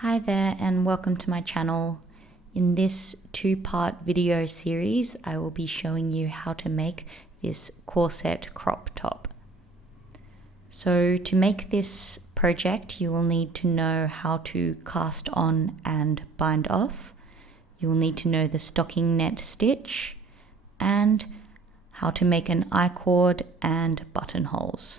Hi there and welcome to my channel. In this two-part video series, I will be showing you how to make this corset crop top. So to make this project, you will need to know how to cast on and bind off. You will need to know the stocking net stitch and how to make an I-cord and buttonholes.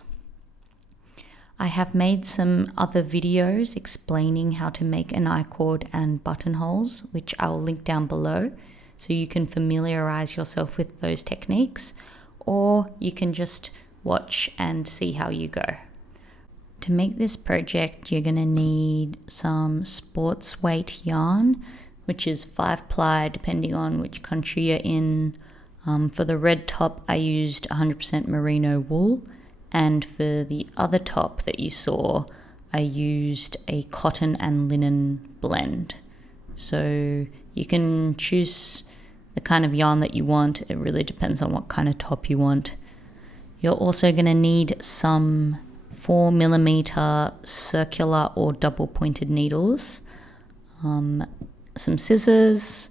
I have made some other videos explaining how to make an I-cord and buttonholes, which I will link down below, so you can familiarize yourself with those techniques, or you can just watch and see how you go. To make this project, you're going to need some sports weight yarn, which is 5-ply depending on which country you're in. For the red top, I used 100% merino wool. And for the other top that you saw, I used a cotton and linen blend. So you can choose the kind of yarn that you want. It really depends on what kind of top you want. You're also going to need some 4mm circular or double pointed needles, some scissors,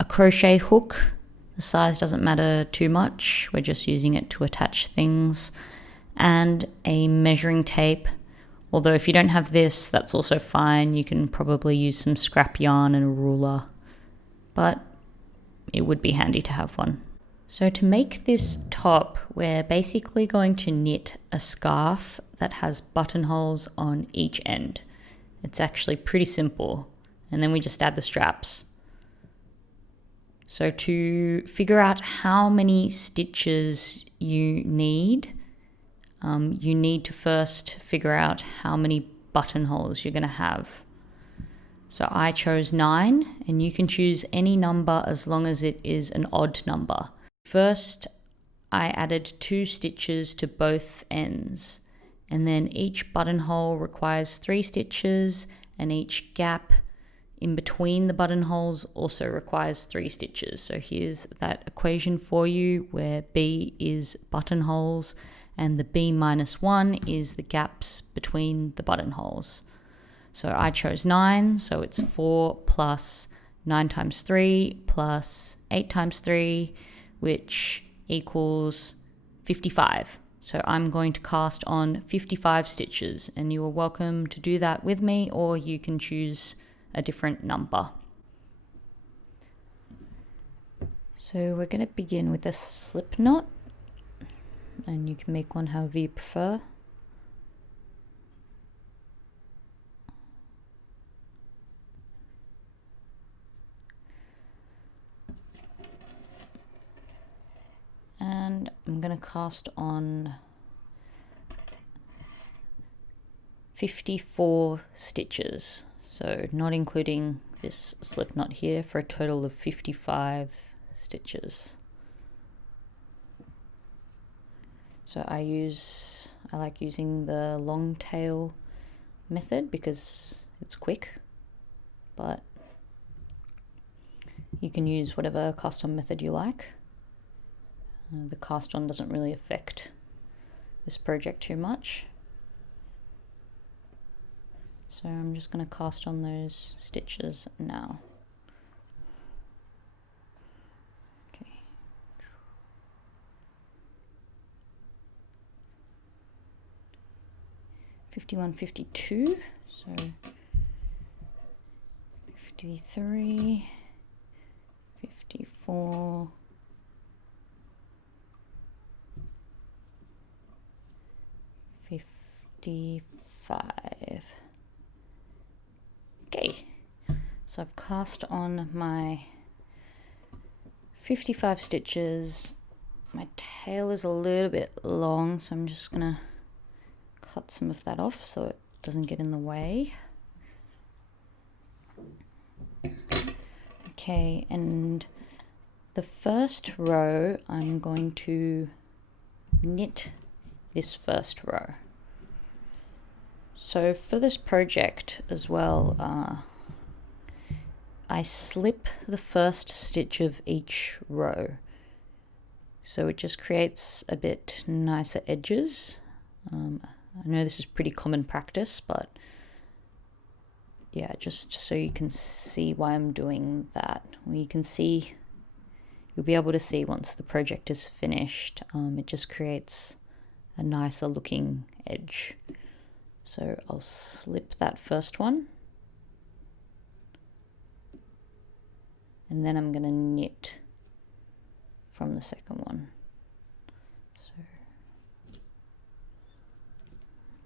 a crochet hook. The size doesn't matter too much. We're just using it to attach things. And a measuring tape, although if you don't have this, that's also fine. You can probably use some scrap yarn and a ruler, but it would be handy to have one. So to make this top, we're basically going to knit a scarf that has buttonholes on each end. It's actually pretty simple, and then we just add the straps. So to figure out how many stitches you need to first figure out how many buttonholes you're going to have. So I chose 9, and you can choose any number as long as it is an odd number. First, I added 2 stitches to both ends, and then each buttonhole requires 3 stitches, and each gap in between the buttonholes also requires 3 stitches. So here's that equation for you where B is buttonholes and the B-1 is the gaps between the buttonholes. So I chose 9, so it's 4 plus 9 times 3 plus 8 times 3, which equals 55. So I'm going to cast on 55 stitches, and you are welcome to do that with me, or you can choose a different number. So we're going to begin with a slip knot, and you can make one however you prefer. And I'm going to cast on 54 stitches, so not including this slip knot here, for a total of 55 stitches. So I like using the long tail method because it's quick, but you can use whatever cast on method you like. The cast on doesn't really affect this project too much. So I'm just going to cast on those stitches now. 51, 52, so 53, 54, 55. Okay, so I've cast on my 55 stitches. My tail is a little bit long, so I'm just gonna cut some of that off so it doesn't get in the way. Okay, and the first row I'm going to knit this first row. So for this project as well, I slip the first stitch of each row. So it just creates a bit nicer edges. I know this is pretty common practice, but yeah, just so you can see why I'm doing that. Well, you can see, you'll be able to see once the project is finished, it just creates a nicer looking edge. So I'll slip that first one, and then I'm going to knit from the second one. So,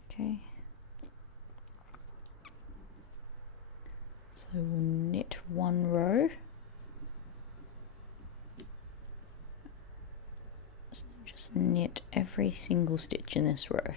okay. So we'll knit one row. So just knit every single stitch in this row.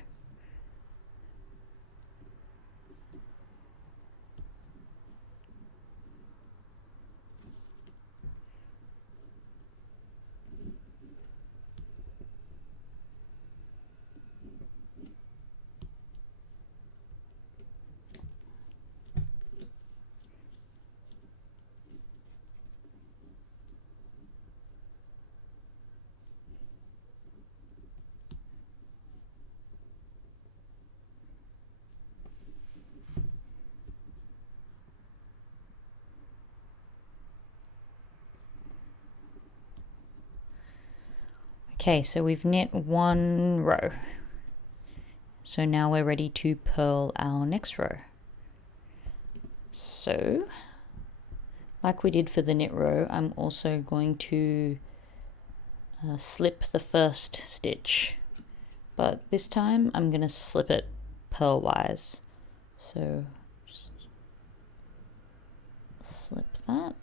Okay, so we've knit one row. So now we're ready to purl our next row. So, like we did for the knit row, I'm also going to slip the first stitch, but this time I'm going to slip it purlwise. So just slip that,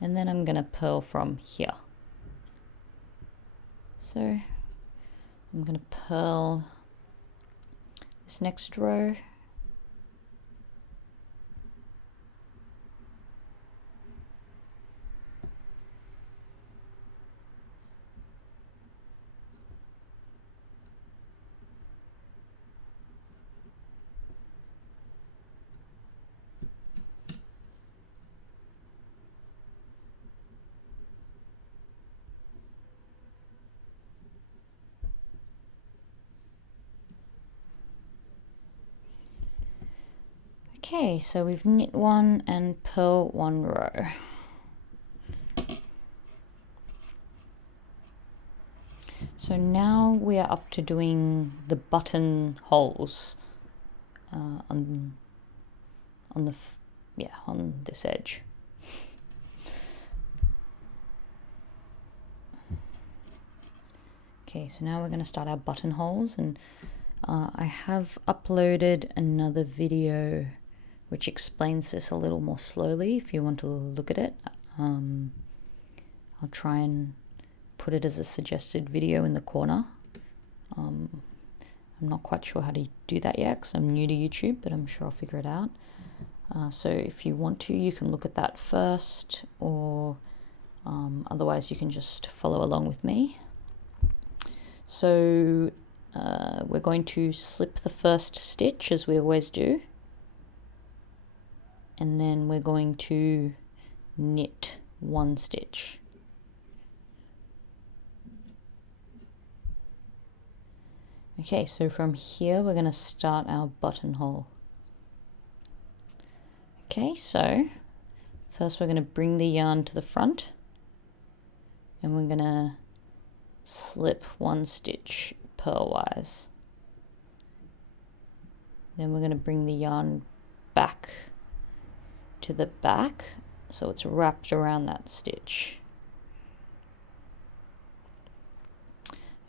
and then I'm going to purl from here. So I'm going to purl this next row, okay, so we've knit one and purl one row. So now we are up to doing the buttonholes on this edge. Okay, so now we're going to start our buttonholes, and I have uploaded another video which explains this a little more slowly if you want to look at it. I'll try and put it as a suggested video in the corner. I'm not quite sure how to do that yet because I'm new to YouTube, but I'm sure I'll figure it out. So if you want to, you can look at that first, or otherwise you can just follow along with me. So we're going to slip the first stitch as we always do, and then we're going to knit one stitch. Okay, so from here we're going to start our buttonhole. Okay, so first we're going to bring the yarn to the front, and we're going to slip one stitch purlwise. Then we're going to bring the yarn back to the back so it's wrapped around that stitch.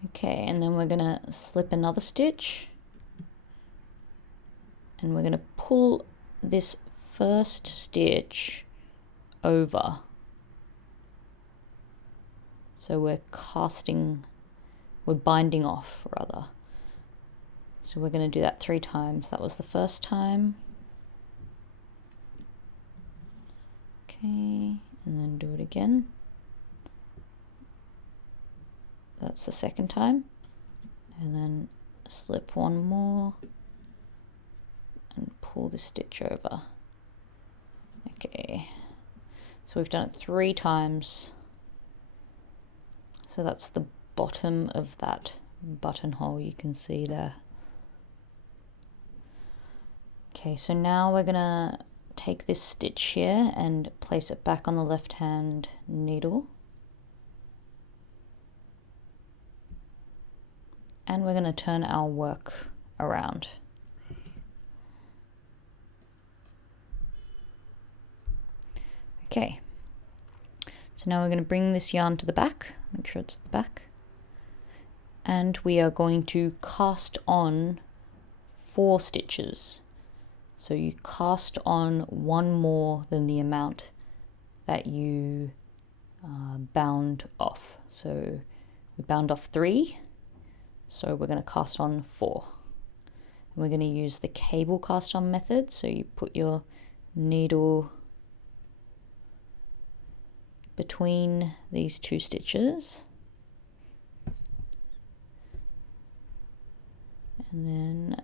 Okay, and then we're going to slip another stitch, and we're going to pull this first stitch over. So we're binding off rather. So we're going to do that 3 times. That was the first time. Okay, and then do it again. That's the second time. And then slip one more and pull the stitch over. Okay, So we've done it 3 times. So that's the bottom of that buttonhole you can see there. Okay, so now we're gonna take this stitch here and place it back on the left hand needle. And we're gonna turn our work around. Okay, so now we're going to bring this yarn to the back, make sure it's at the back, and we are going to cast on 4 stitches. So you cast on 1 more than the amount that you bound off. So we bound off 3, so we're going to cast on 4. And we're going to use the cable cast on method, so you put your needle between these 2 stitches, and then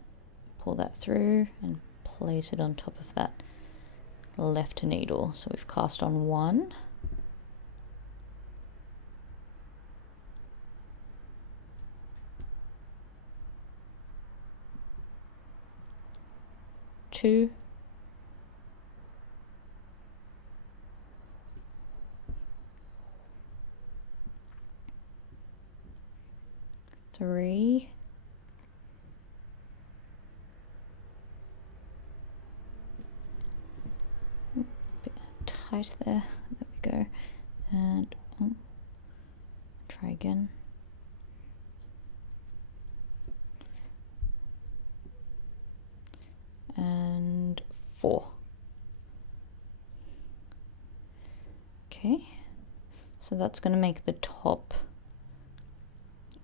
pull that through and place it on top of that left needle. So we've cast on 1, 2, 3, tight there, there we go, and try again, and 4. Okay, so that's going to make the top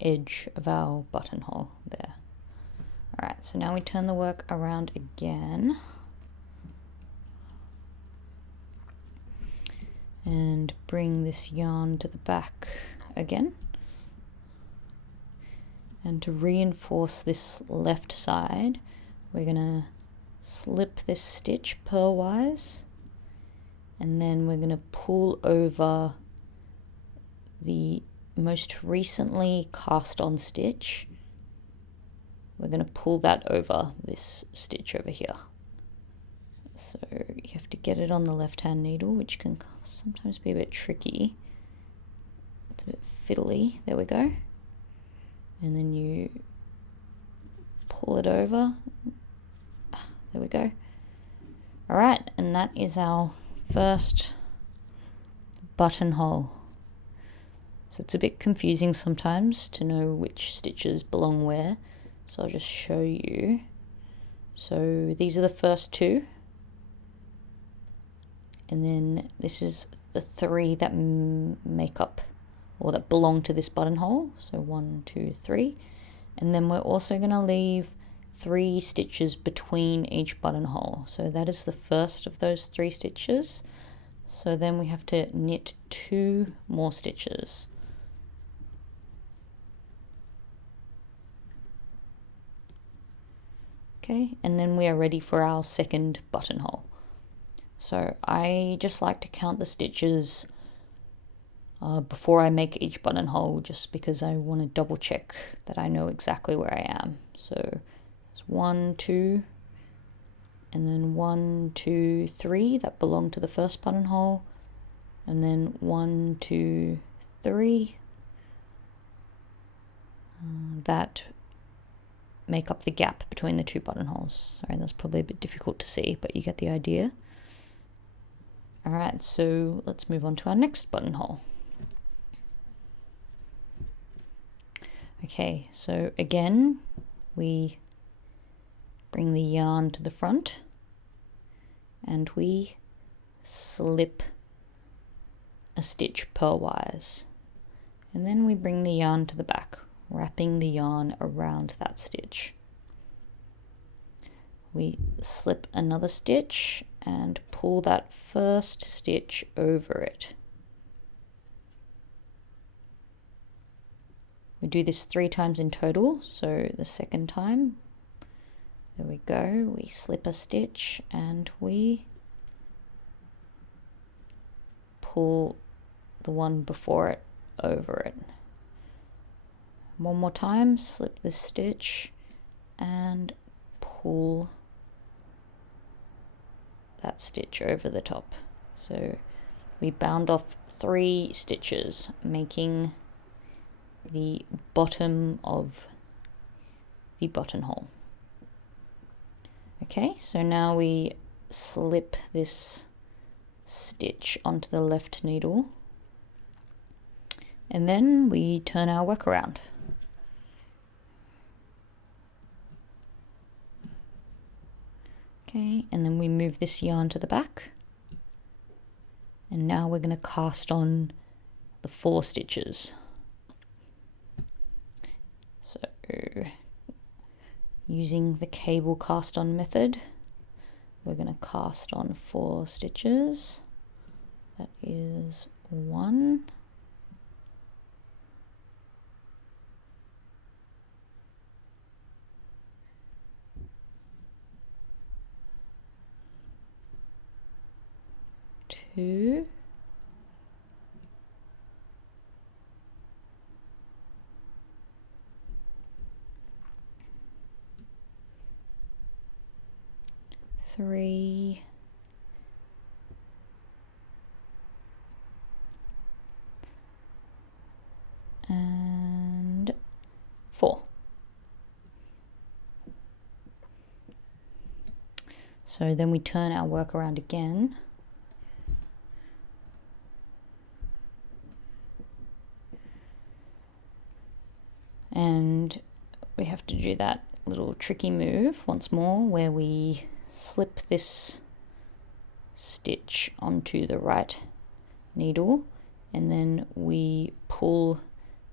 edge of our buttonhole there. Alright, so now we turn the work around again and bring this yarn to the back again. And to reinforce this left side, we're gonna slip this stitch purlwise, and then we're gonna pull over the most recently cast on stitch. We're going to pull that over this stitch over here. So you have to get it on the left hand needle, which can sometimes be a bit tricky. It's a bit fiddly. There we go. And then you pull it over. There we go. All right, and that is our first buttonhole. So it's a bit confusing sometimes to know which stitches belong where. So I'll just show you. So these are the first 2. And then this is the 3 that make up or that belong to this buttonhole. So 1, 2, 3. And then we're also going to leave 3 stitches between each buttonhole. So that is the first of those 3 stitches. So then we have to knit 2 more stitches. Okay, and then we are ready for our second buttonhole. So I just like to count the stitches before I make each buttonhole, just because I want to double check that I know exactly where I am. So it's 1, 2, and then 1, 2, 3 that belong to the first buttonhole, and then 1, 2, 3 that make up the gap between the 2 buttonholes. Sorry, that's probably a bit difficult to see, but you get the idea. All right, so let's move on to our next buttonhole. Okay, so again, we bring the yarn to the front and we slip a stitch purlwise, and then we bring the yarn to the back, wrapping the yarn around that stitch. We slip another stitch and pull that first stitch over it. We do this 3 times in total, so the second time, there we go, we slip a stitch and we pull the one before it over it. One more time, slip this stitch and pull that stitch over the top. So we bound off 3 stitches, making the bottom of the buttonhole. Okay, so now we slip this stitch onto the left needle, and then we turn our work around. Okay, and then we move this yarn to the back, and now we're going to cast on the 4 stitches. So using the cable cast on method, we're going to cast on 4 stitches. That is 1, 2, 3, and 4. So then we turn our work around again. And we have to do that little tricky move once more where we slip this stitch onto the right needle, and then we pull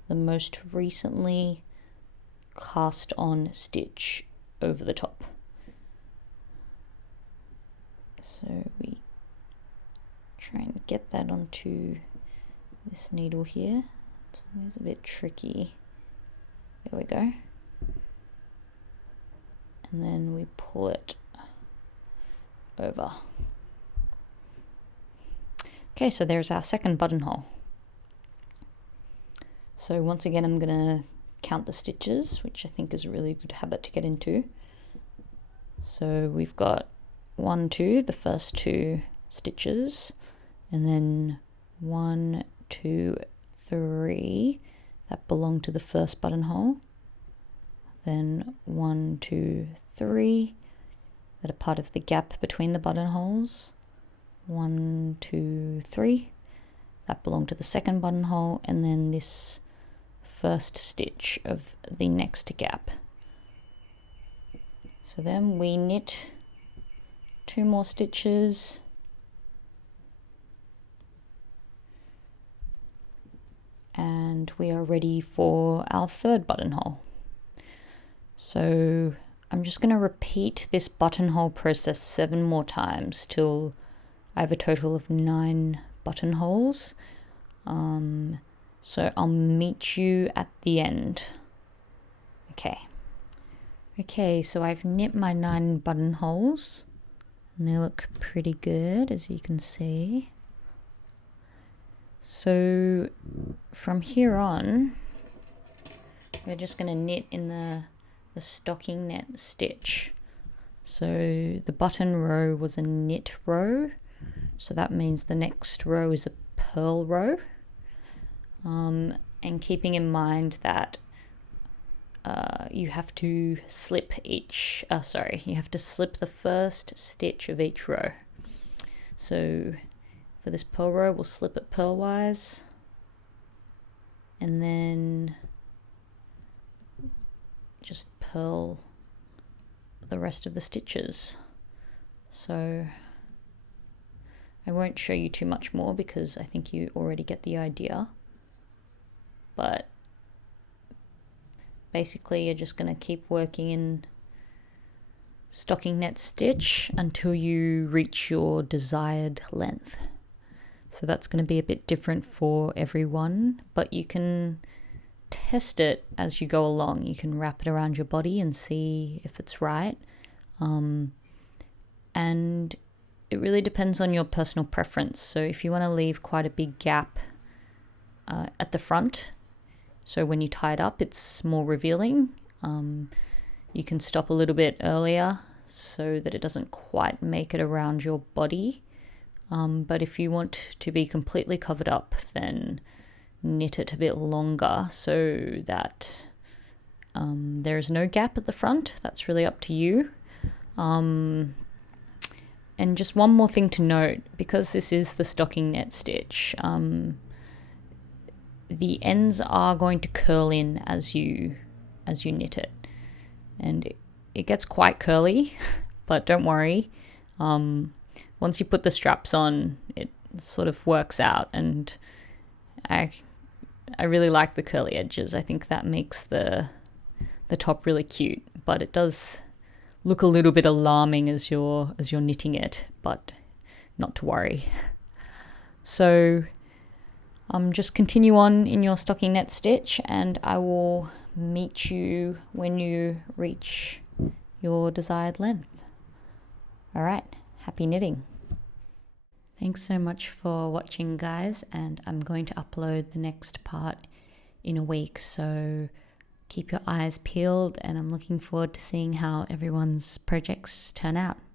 the most recently cast on stitch over the top. So we try and get that onto this needle here. It's always a bit tricky. There we go. And then we pull it over. Okay, so there's our second buttonhole. So once again, I'm going to count the stitches, which I think is a really good habit to get into. So we've got 1, 2, the first 2 stitches, and then 1, 2, 3 that belong to the first buttonhole, then 1, 2, 3 that are part of the gap between the buttonholes, 1, 2, 3 that belong to the second buttonhole, and then this first stitch of the next gap. So then we knit 2 more stitches, and we are ready for our third buttonhole. So I'm just going to repeat this buttonhole process 7 more times till I have a total of 9 buttonholes. So I'll meet you at the end. Okay, so I've knit my 9 buttonholes, and they look pretty good, as you can see. So from here on, we're just going to knit in the stocking net stitch. So the button row was a knit row, so that means the next row is a purl row. And keeping in mind that you have to slip you have to slip the first stitch of each row. So for this purl row, we'll slip it purlwise, and then just purl the rest of the stitches. So I won't show you too much more because I think you already get the idea. But basically you're just going to keep working in stocking net stitch until you reach your desired length. So that's going to be a bit different for everyone, but you can test it as you go along. You can wrap it around your body and see if it's right. And it really depends on your personal preference. So if you want to leave quite a big gap at the front, so when you tie it up, it's more revealing. You can stop a little bit earlier so that it doesn't quite make it around your body. But if you want to be completely covered up, then knit it a bit longer so that there is no gap at the front. That's really up to you. And just one more thing to note, because this is the stocking net stitch, the ends are going to curl in as you knit it, and it gets quite curly, but don't worry. Once you put the straps on, it sort of works out, and I really like the curly edges. I think that makes the top really cute, but it does look a little bit alarming as you're knitting it, but not to worry. So just continue on in your stocking net stitch, and I will meet you when you reach your desired length. All right, happy knitting. Thanks so much for watching, guys, and I'm going to upload the next part in a week, so keep your eyes peeled, and I'm looking forward to seeing how everyone's projects turn out.